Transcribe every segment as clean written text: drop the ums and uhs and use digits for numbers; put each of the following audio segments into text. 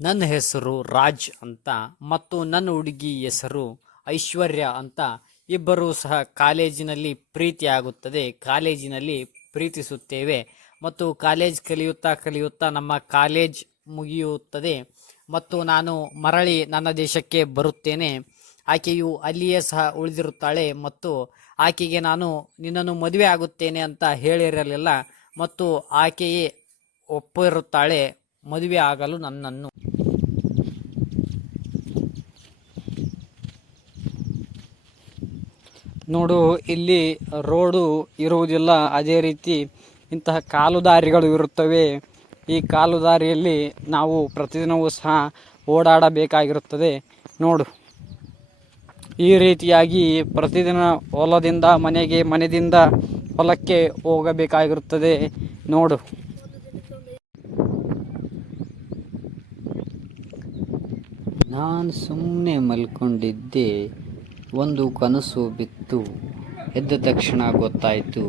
ನನ್ನ ಹೆಸರು ರಾಜ್ ಅಂತ ಮತ್ತು ನನ್ನ ಹುಡುಗಿ ಹೆಸರು ಐಶ್ವರ್ಯ ಅಂತ. ಇಬ್ಬರೂ ಸಹ ಕಾಲೇಜಿನಲ್ಲಿ ಪ್ರೀತಿಯಾಗುತ್ತದೆ, ಕಾಲೇಜಿನಲ್ಲಿ ಪ್ರೀತಿಸುತ್ತೇವೆ ಮತ್ತು ಕಾಲೇಜ್ ಕಲಿಯುತ್ತಾ ಕಲಿಯುತ್ತಾ ನಮ್ಮ ಕಾಲೇಜ್ ಮುಗಿಯುತ್ತದೆ ಮತ್ತು ನಾನು ಮರಳಿ ನನ್ನ ದೇಶಕ್ಕೆ ಬರುತ್ತೇನೆ. ಆಕೆಯು ಅಲ್ಲಿಯೇ ಸಹ ಉಳಿದಿರುತ್ತಾಳೆ ಮತ್ತು ಆಕೆಗೆ ನಾನು ನಿನ್ನನ್ನು ಮದುವೆ ಆಗುತ್ತೇನೆ ಅಂತ ಹೇಳಿರಲಿಲ್ಲ ಮತ್ತು ಆಕೆಯೇ ಒಪ್ಪಿರುತ್ತಾಳೆ ಮದುವೆ ಆಗಲು ನನ್ನನ್ನು. ನೋಡು, ಇಲ್ಲಿ ರೋಡು ಇರುವುದಿಲ್ಲ, ಅದೇ ರೀತಿ ಇಂತಹ ಕಾಲುದಾರಿಗಳು ಇರುತ್ತವೆ. ಈ ಕಾಲುದಾರಿಯಲ್ಲಿ ನಾವು ಪ್ರತಿದಿನವೂ ಸಹ ಓಡಾಡಬೇಕಾಗಿರುತ್ತದೆ. ನೋಡು, ಈ ರೀತಿಯಾಗಿ ಪ್ರತಿದಿನ ಹೊಲದಿಂದ ಮನೆಗೆ, ಮನೆಯಿಂದ ಹೊಲಕ್ಕೆ ಹೋಗಬೇಕಾಗಿರುತ್ತದೆ. ನೋಡು, ನಾನು ಸುಮ್ಮನೆ ಮಲ್ಕೊಂಡಿದ್ದೆ, ಒಂದು ಕನಸು ಬಿತ್ತು. ಎದ್ದ ತಕ್ಷಣ ಗೊತ್ತಾಯಿತು.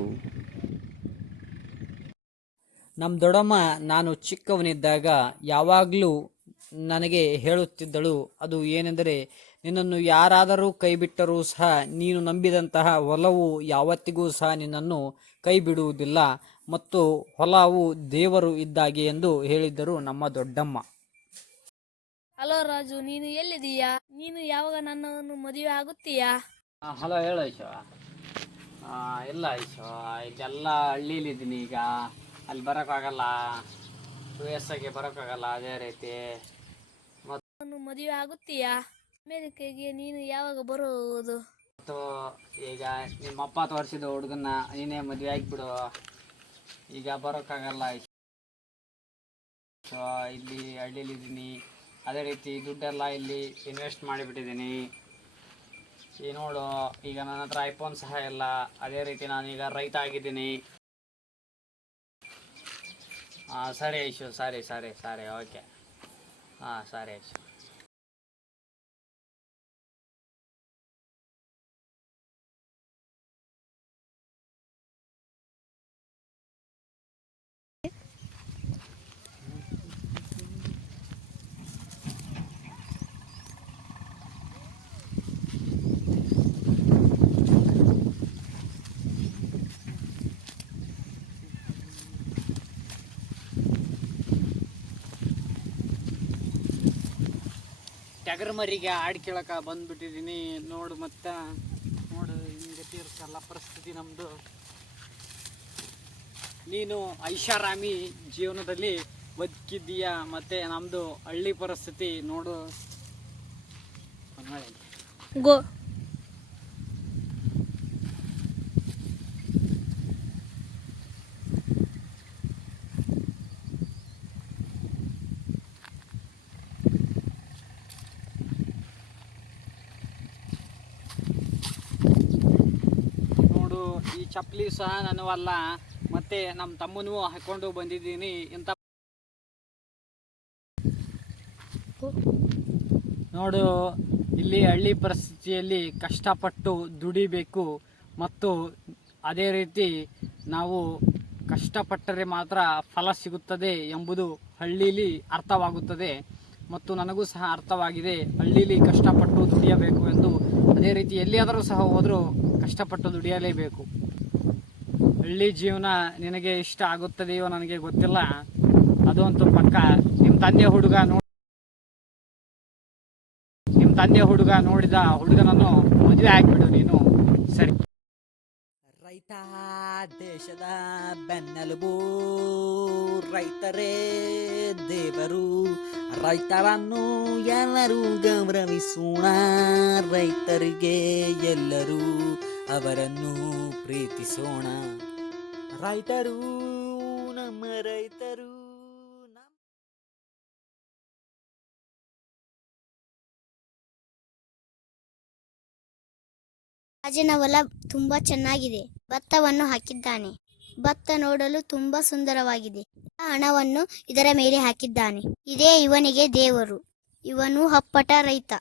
ನಮ್ಮ ದೊಡ್ಡಮ್ಮ ನಾನು ಚಿಕ್ಕವನಿದ್ದಾಗ ಯಾವಾಗಲೂ ನನಗೆ ಹೇಳುತ್ತಿದ್ದಳು. ಅದು ಏನೆಂದರೆ, ನಿನ್ನನ್ನು ಯಾರಾದರೂ ಕೈ ಬಿಟ್ಟರೂ ಸಹ ನೀನು ನಂಬಿದಂತಹ ಹೊಲವು ಯಾವತ್ತಿಗೂ ಸಹ ನಿನ್ನನ್ನು ಕೈ ಬಿಡುವುದಿಲ್ಲ ಮತ್ತು ಹೊಲವು ದೇವರು ಇದ್ದಾಗೆ ಎಂದು ಹೇಳಿದ್ದರು ನಮ್ಮ ದೊಡ್ಡಮ್ಮ. ಹಲೋ ರಾಜು, ನೀನು ಎಲ್ಲಿದೀಯಾ? ನೀನು ಯಾವಾಗ ನನ್ನನ್ನು ಮದುವೆ ಆಗುತ್ತೀಯಾ? ಹಲೋ, ಹೇಳು ಐಶ. ಇಲ್ಲ ಐಶ, ಇದೆಲ್ಲ ಹಳ್ಳಿಲಿದ್ದೀನಿ ಈಗ, ಅಲ್ಲಿ ಬರೋಕ್ಕಾಗಲ್ಲ, US ಬರೋಕ್ಕಾಗಲ್ಲ. ಅದೇ ರೀತಿ ಮತ್ತು ಮದುವೆ ಆಗುತ್ತೀಯಾ? ಅಮೇರಿಕೆಗೆ ನೀನು ಯಾವಾಗ ಬರುವುದು? ಮತ್ತು ಈಗ ನಿಮ್ಮಪ್ಪ ತೋರಿಸಿದ ಹುಡುಗನ್ನ ನೀನೇ ಮದುವೆ ಆಗಿಬಿಡು. ಈಗ ಬರೋಕ್ಕಾಗಲ್ಲ ಐಶ, ಇಲ್ಲಿ ಹಳ್ಳಿಲಿದ್ದೀನಿ. ಅದೇ ರೀತಿ ದುಡ್ಡೆಲ್ಲ ಇಲ್ಲಿ ಇನ್ವೆಸ್ಟ್ ಮಾಡಿಬಿಟ್ಟಿದ್ದೀನಿ. ಈ ನೋಡು, ಈಗ ನನ್ನ ಹತ್ರ ಐಫೋನ್ ಸಹ ಇಲ್ಲ. ಅದೇ ರೀತಿ ನಾನೀಗ ರೈತ ಆಗಿದ್ದೀನಿ. ಸರಿ ಐಶು, ಸರಿ ಸರಿ ಸರಿ, ಓಕೆ. ಸರಿ ಐಶು. ಟಗರ್ ಮರಿಗೆ ಹಾಡು ಕೇಳಕ್ಕೆ ಬಂದ್ಬಿಟ್ಟಿದ್ದೀನಿ. ನೋಡು, ಮತ್ತೆ ನೋಡು, ಹಿಂಗೆ ತೀರ್ಸಲ್ಲ ಪರಿಸ್ಥಿತಿ ನಮ್ಮದು. ನೀನು ಐಷಾರಾಮಿ ಜೀವನದಲ್ಲಿ ಬದುಕಿದ್ದೀಯಾ, ಮತ್ತು ನಮ್ಮದು ಹಳ್ಳಿ ಪರಿಸ್ಥಿತಿ ನೋಡು. ಗೋ ನೋಡು, ಈ ಚಪ್ಪಲಿ ಸಹ ನನ್ನವಲ್ಲ, ಮತ್ತೆ ನಮ್ಮ ತಮ್ಮನೂ ಹಾಕೊಂಡು ಬಂದಿದ್ದೀನಿ. ಇಂಥ ನೋಡು, ಇಲ್ಲಿ ಹಳ್ಳಿ ಪರಿಸ್ಥಿತಿಯಲ್ಲಿ ಕಷ್ಟಪಟ್ಟು ದುಡಿಬೇಕು ಮತ್ತು ಅದೇ ರೀತಿ ನಾವು ಕಷ್ಟಪಟ್ಟರೆ ಮಾತ್ರ ಫಲ ಸಿಗುತ್ತದೆ ಎಂಬುದು ಹಳ್ಳೀಲಿ ಅರ್ಥವಾಗುತ್ತದೆ ಮತ್ತು ನನಗೂ ಸಹ ಅರ್ಥವಾಗಿದೆ. ಹಳ್ಳೀಲಿ ಕಷ್ಟಪಟ್ಟು ದುಡಿಯಬೇಕು ಎಂದು. ಅದೇ ರೀತಿ ಎಲ್ಲಿಯಾದರೂ ಸಹ ಹೋದರೂ ಕಷ್ಟಪಟ್ಟು ದುಡಿಯಲೇಬೇಕು. ಹಳ್ಳಿ ಜೀವನ ನಿನಗೆ ಇಷ್ಟ ಆಗುತ್ತದೆಯೋ ನನಗೆ ಗೊತ್ತಿಲ್ಲ, ಅದು ಅಂತೂ ಪಕ್ಕ. ನಿಮ್ಮ ತಂದೆ ಹುಡುಗ ನೋಡಿದ ಹುಡುಗನನ್ನು ಮದುವೆ ಆಗಿಬಿಡು ನೀನು. ಸರಿ. ರೈತ ದೇಶದ ಬೆನ್ನೆಲುಬು, ರೈತರೇ ದೇವರು. ರೈತರನ್ನು ಎಲ್ಲರೂ ಗೌರವಿಸೋಣ, ರೈತರಿಗೆ ಎಲ್ಲರೂ ಅವರನ್ನು ಪ್ರೀತಿಸೋಣ. ರೈತರು ನಮ್ಮ ರೈತರು. ರಾಜನ ಹೊಲ ತುಂಬಾ ಚೆನ್ನಾಗಿದೆ. ಭತ್ತವನ್ನು ಹಾಕಿದ್ದಾನೆ. ಭತ್ತ ನೋಡಲು ತುಂಬಾ ಸುಂದರವಾಗಿದೆ. ಹಣವನ್ನು ಇದರ ಮೇಲೆ ಹಾಕಿದ್ದಾನೆ. ಇದೇ ಇವನಿಗೆ ದೇವರು. ಇವನು ಅಪ್ಪಟ ರೈತ.